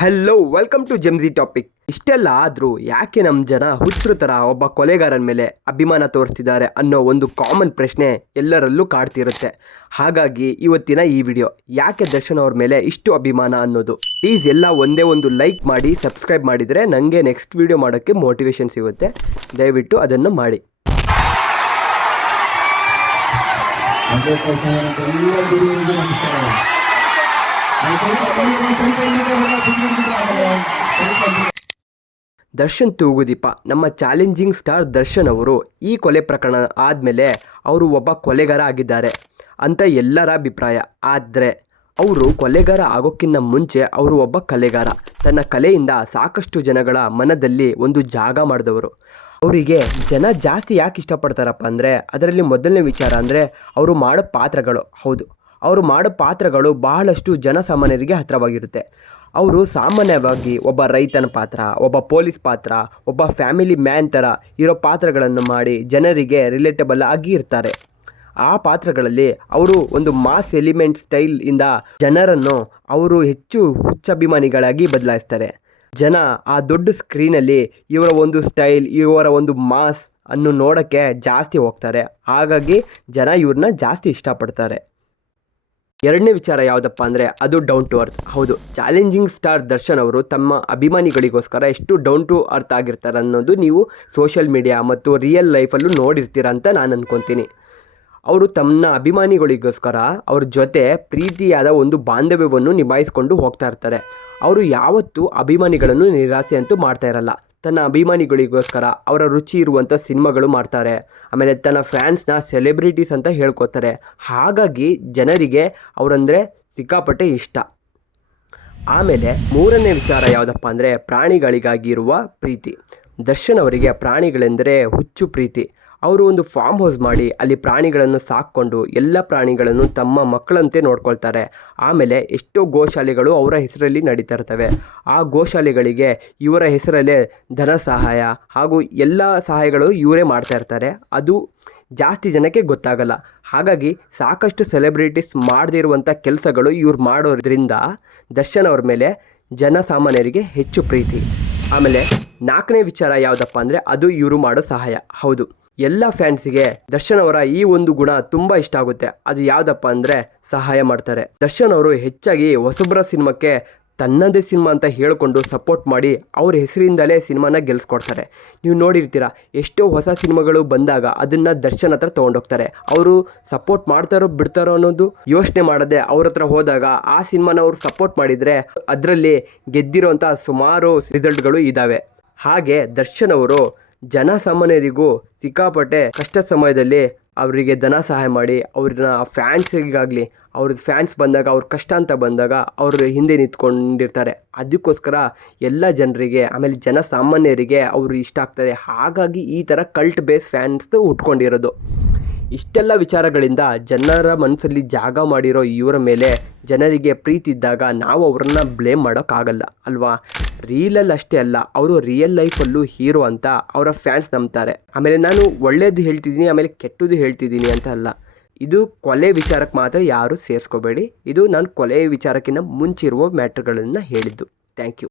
Hello welcome to ಜೆಮ್ಜಿ topic. ಇಷ್ಟೆಲ್ಲ ಆದರೂ ಯಾಕೆ ನಮ್ಮ ಜನ ಹುಚ್ಚರ ಥರ ಒಬ್ಬ ಕೊಲೆಗಾರನ ಮೇಲೆ ಅಭಿಮಾನ ತೋರಿಸ್ತಿದ್ದಾರೆ ಅನ್ನೋ ಒಂದು ಕಾಮನ್ ಪ್ರಶ್ನೆ ಎಲ್ಲರಲ್ಲೂ ಕಾಡ್ತಿರುತ್ತೆ. ಹಾಗಾಗಿ ಇವತ್ತಿನ ಈ ವಿಡಿಯೋ ಯಾಕೆ ದರ್ಶನ್ ಅವ್ರ ಮೇಲೆ ಇಷ್ಟು ಅಭಿಮಾನ ಅನ್ನೋದು. ಪ್ಲೀಸ್ ಎಲ್ಲ ಒಂದೇ ಒಂದು ಲೈಕ್ ಮಾಡಿ ಸಬ್ಸ್ಕ್ರೈಬ್ ಮಾಡಿದರೆ ನನಗೆ ನೆಕ್ಸ್ಟ್ ವಿಡಿಯೋ ಮಾಡೋಕ್ಕೆ ಮೋಟಿವೇಶನ್ ಸಿಗುತ್ತೆ. ದಯವಿಟ್ಟು ಅದನ್ನು ಮಾಡಿ. ದರ್ಶನ್ ತೂಗುದೀಪ. ನಮ್ಮ ಚಾಲೆಂಜಿಂಗ್ ಸ್ಟಾರ್ ದರ್ಶನ್ ಅವರು ಈ ಕೊಲೆ ಪ್ರಕರಣ ಆದಮೇಲೆ ಅವರು ಒಬ್ಬ ಕೊಲೆಗಾರ ಆಗಿದ್ದಾರೆ ಅಂತ ಎಲ್ಲರ ಅಭಿಪ್ರಾಯ. ಆದರೆ ಅವರು ಕೊಲೆಗಾರ ಆಗೋಕ್ಕಿಂತ ಮುಂಚೆ ಅವರು ಒಬ್ಬ ಕಲೆಗಾರ. ತನ್ನ ಕಲೆಯಿಂದ ಸಾಕಷ್ಟು ಜನಗಳ ಮನದಲ್ಲಿ ಒಂದು ಜಾಗ ಮಾಡಿದವರು. ಅವರಿಗೆ ಜನ ಜಾಸ್ತಿ ಯಾಕೆ ಇಷ್ಟಪಡ್ತಾರಪ್ಪ ಅಂದರೆ ಅದರಲ್ಲಿ ಮೊದಲನೇ ವಿಚಾರ ಅಂದರೆ ಅವರು ಮಾಡೋ ಪಾತ್ರಗಳು. ಹೌದು, ಅವರು ಮಾಡೋ ಪಾತ್ರಗಳು ಬಹಳಷ್ಟು ಜನಸಾಮಾನ್ಯರಿಗೆ ಹತ್ತಿರವಾಗಿರುತ್ತೆ. ಅವರು ಸಾಮಾನ್ಯವಾಗಿ ಒಬ್ಬ ರೈತನ ಪಾತ್ರ, ಒಬ್ಬ ಪೊಲೀಸ್ ಪಾತ್ರ, ಒಬ್ಬ ಫ್ಯಾಮಿಲಿ ಮ್ಯಾನ್ ಥರ ಇರೋ ಪಾತ್ರಗಳನ್ನು ಮಾಡಿ ಜನರಿಗೆ ರಿಲೇಟಬಲ್ ಆಗಿ ಇರ್ತಾರೆ. ಆ ಪಾತ್ರಗಳಲ್ಲಿ ಅವರು ಒಂದು ಮಾಸ್ ಎಲಿಮೆಂಟ್ ಸ್ಟೈಲ್ ಇಂದ ಜನರನ್ನು ಅವರು ಹೆಚ್ಚು ಹುಚ್ಚಭಿಮಾನಿಗಳಾಗಿ ಬದಲಾಯಿಸ್ತಾರೆ. ಜನ ಆ ದೊಡ್ಡ ಸ್ಕ್ರೀನಲ್ಲಿ ಇವರ ಒಂದು ಸ್ಟೈಲ್, ಇವರ ಒಂದು ಮಾಸ್ ಅನ್ನು ನೋಡೋಕ್ಕೆ ಜಾಸ್ತಿ ಹೋಗ್ತಾರೆ. ಹಾಗಾಗಿ ಜನ ಇವ್ರನ್ನ ಜಾಸ್ತಿ ಇಷ್ಟಪಡ್ತಾರೆ. ಎರಡನೇ ವಿಚಾರ ಯಾವುದಪ್ಪ ಅಂದರೆ ಅದು ಡೌನ್ ಟು ಅರ್ತ್. ಹೌದು, ಚಾಲೆಂಜಿಂಗ್ ಸ್ಟಾರ್ ದರ್ಶನ್ ಅವರು ತಮ್ಮ ಅಭಿಮಾನಿಗಳಿಗೋಸ್ಕರ ಎಷ್ಟು ಡೌನ್ ಟು ಅರ್ತ್ ಆಗಿರ್ತಾರೆ ಅನ್ನೋದು ನೀವು ಸೋಷಿಯಲ್ ಮೀಡಿಯಾ ಮತ್ತು ರಿಯಲ್ ಲೈಫಲ್ಲೂ ನೋಡಿರ್ತೀರ ಅಂತ ನಾನು ಅಂದ್ಕೊತೀನಿ. ಅವರು ತಮ್ಮ ಅಭಿಮಾನಿಗಳಿಗೋಸ್ಕರ ಅವ್ರ ಜೊತೆ ಪ್ರೀತಿಯಾದ ಒಂದು ಬಾಂಧವ್ಯವನ್ನು ನಿಭಾಯಿಸ್ಕೊಂಡು ಹೋಗ್ತಾ ಇರ್ತಾರೆ. ಅವರು ಯಾವತ್ತೂ ಅಭಿಮಾನಿಗಳನ್ನು ನಿರಾಸೆ ಅಂತೂ ಮಾಡ್ತಾ ಇರಲ್ಲ. ತನ್ನ ಅಭಿಮಾನಿಗಳಿಗೋಸ್ಕರ ಅವರ ರುಚಿ ಇರುವಂಥ ಸಿನಿಮಾಗಳು ಮಾಡ್ತಾರೆ. ಆಮೇಲೆ ತನ್ನ ಫ್ಯಾನ್ಸ್ನ ಸೆಲೆಬ್ರಿಟೀಸ್ ಅಂತ ಹೇಳ್ಕೊತಾರೆ. ಹಾಗಾಗಿ ಜನರಿಗೆ ಅವರಂದರೆ ಸಿಕ್ಕಾಪಟ್ಟೆ ಇಷ್ಟ. ಆಮೇಲೆ ಮೂರನೇ ವಿಚಾರ ಯಾವುದಪ್ಪ ಅಂದರೆ ಪ್ರಾಣಿಗಳಿಗಾಗಿರುವ ಪ್ರೀತಿ. ದರ್ಶನ್ ಅವರಿಗೆ ಪ್ರಾಣಿಗಳೆಂದರೆ ಹುಚ್ಚು ಪ್ರೀತಿ. ಅವರು ಒಂದು ಫಾರ್ಮ್ ಹೌಸ್ ಮಾಡಿ ಅಲ್ಲಿ ಪ್ರಾಣಿಗಳನ್ನು ಸಾಕ್ಕೊಂಡು ಎಲ್ಲ ಪ್ರಾಣಿಗಳನ್ನು ತಮ್ಮ ಮಕ್ಕಳಂತೆ ನೋಡ್ಕೊಳ್ತಾರೆ. ಆಮೇಲೆ ಎಷ್ಟೋ ಗೋಶಾಲೆಗಳು ಅವರ ಹೆಸರಲ್ಲಿ ನಡೀತಾ ಇರ್ತವೆ. ಆ ಗೋಶಾಲೆಗಳಿಗೆ ಇವರ ಹೆಸರಲ್ಲೇ ಧನ ಸಹಾಯ ಹಾಗೂ ಎಲ್ಲ ಸಹಾಯಗಳು ಇವರೇ ಮಾಡ್ತಾ ಇರ್ತಾರೆ. ಅದು ಜಾಸ್ತಿ ಜನಕ್ಕೆ ಗೊತ್ತಾಗಲ್ಲ. ಹಾಗಾಗಿ ಸಾಕಷ್ಟು ಸೆಲೆಬ್ರಿಟೀಸ್ ಮಾಡದೇ ಇರುವಂಥ ಕೆಲಸಗಳು ಇವ್ರು ಮಾಡೋದ್ರಿಂದ ದರ್ಶನ್ ಅವ್ರ ಮೇಲೆ ಜನಸಾಮಾನ್ಯರಿಗೆ ಹೆಚ್ಚು ಪ್ರೀತಿ. ಆಮೇಲೆ ನಾಲ್ಕನೇ ವಿಚಾರ ಯಾವುದಪ್ಪ ಅಂದರೆ ಅದು ಇವರು ಮಾಡೋ ಸಹಾಯ. ಹೌದು, ಎಲ್ಲ ಫ್ಯಾನ್ಸಿಗೆ ದರ್ಶನ್ ಅವರ ಈ ಒಂದು ಗುಣ ತುಂಬ ಇಷ್ಟ ಆಗುತ್ತೆ. ಅದು ಯಾವುದಪ್ಪ ಅಂದರೆ ಸಹಾಯ ಮಾಡ್ತಾರೆ. ದರ್ಶನ್ ಅವರು ಹೆಚ್ಚಾಗಿ ಹೊಸಬ್ರ ಸಿನಿಮಾಕ್ಕೆ ತನ್ನದೇ ಸಿನಿಮಾ ಅಂತ ಹೇಳಿಕೊಂಡು ಸಪೋರ್ಟ್ ಮಾಡಿ ಅವ್ರ ಹೆಸರಿಂದಲೇ ಸಿನಿಮಾನ ಗೆಲ್ಲಿಸ್ಕೊಡ್ತಾರೆ. ನೀವು ನೋಡಿರ್ತೀರ, ಎಷ್ಟೋ ಹೊಸ ಸಿನಿಮಾಗಳು ಬಂದಾಗ ಅದನ್ನು ದರ್ಶನ್ ಹತ್ರ ತೊಗೊಂಡೋಗ್ತಾರೆ. ಅವರು ಸಪೋರ್ಟ್ ಮಾಡ್ತಾರೋ ಬಿಡ್ತಾರೋ ಅನ್ನೋದು ಯೋಚನೆ ಮಾಡದೆ ಅವ್ರ ಹತ್ರ ಹೋದಾಗ ಆ ಸಿನಿಮಾನ ಅವರು ಸಪೋರ್ಟ್ ಮಾಡಿದರೆ ಅದರಲ್ಲಿ ಗೆದ್ದಿರೋಂಥ ಸುಮಾರು ರಿಸಲ್ಟ್ಗಳು ಇದ್ದಾವೆ. ಹಾಗೆ ದರ್ಶನ್ ಅವರು ಜನಸಾಮಾನ್ಯರಿಗೂ ಸಿಕ್ಕಾಪಟ್ಟೆ ಕಷ್ಟ ಸಮಯದಲ್ಲಿ ಅವರಿಗೆ ಧನ ಸಹಾಯ ಮಾಡಿ ಅವ್ರನ್ನ ಫ್ಯಾನ್ಸಿಗಾಗಲಿ ಅವ್ರ ಫ್ಯಾನ್ಸ್ ಬಂದಾಗ ಅವ್ರ ಕಷ್ಟ ಅಂತ ಬಂದಾಗ ಅವ್ರ ಹಿಂದೆ ನಿಂತ್ಕೊಂಡಿರ್ತಾರೆ. ಅದಕ್ಕೋಸ್ಕರ ಎಲ್ಲ ಜನರಿಗೆ ಆಮೇಲೆ ಜನಸಾಮಾನ್ಯರಿಗೆ ಅವರು ಇಷ್ಟ ಆಗ್ತಾರೆ. ಹಾಗಾಗಿ ಈ ಥರ ಕಲ್ಟ್ ಬೇಸ್ ಫ್ಯಾನ್ಸ್ ಹುಟ್ಕೊಂಡಿರೋದು. ಇಷ್ಟೆಲ್ಲ ವಿಚಾರಗಳಿಂದ ಜನರ ಮನಸ್ಸಲ್ಲಿ ಜಾಗ ಮಾಡಿರೋ ಇವರ ಮೇಲೆ ಜನರಿಗೆ ಪ್ರೀತಿ ಇದ್ದಾಗ ನಾವು ಅವ್ರನ್ನ ಬ್ಲೇಮ್ ಮಾಡೋಕ್ಕಾಗಲ್ಲ ಅಲ್ವಾ. ರೀಲಲ್ಲಿ ಅಷ್ಟೇ ಅಲ್ಲ, ಅವರು ರಿಯಲ್ ಲೈಫಲ್ಲೂ ಹೀರೋ ಅಂತ ಅವರ ಫ್ಯಾನ್ಸ್ ನಂಬ್ತಾರೆ. ಆಮೇಲೆ ನಾನು ಒಳ್ಳೇದು ಹೇಳ್ತಿದ್ದೀನಿ ಆಮೇಲೆ ಕೆಟ್ಟದ್ದು ಹೇಳ್ತಿದ್ದೀನಿ ಅಂತ ಅಲ್ಲ. ಇದು ಕೊಲೆ ವಿಚಾರಕ್ಕೆ ಮಾತ್ರ ಯಾರೂ ಸೇರಿಸ್ಕೋಬೇಡಿ. ಇದು ನಾನು ಕೊಲೆ ವಿಚಾರಕ್ಕಿಂತ ಮುಂಚಿರುವ ಮ್ಯಾಟ್ರ್ಗಳನ್ನು ಹೇಳಿದ್ದು. Thank you.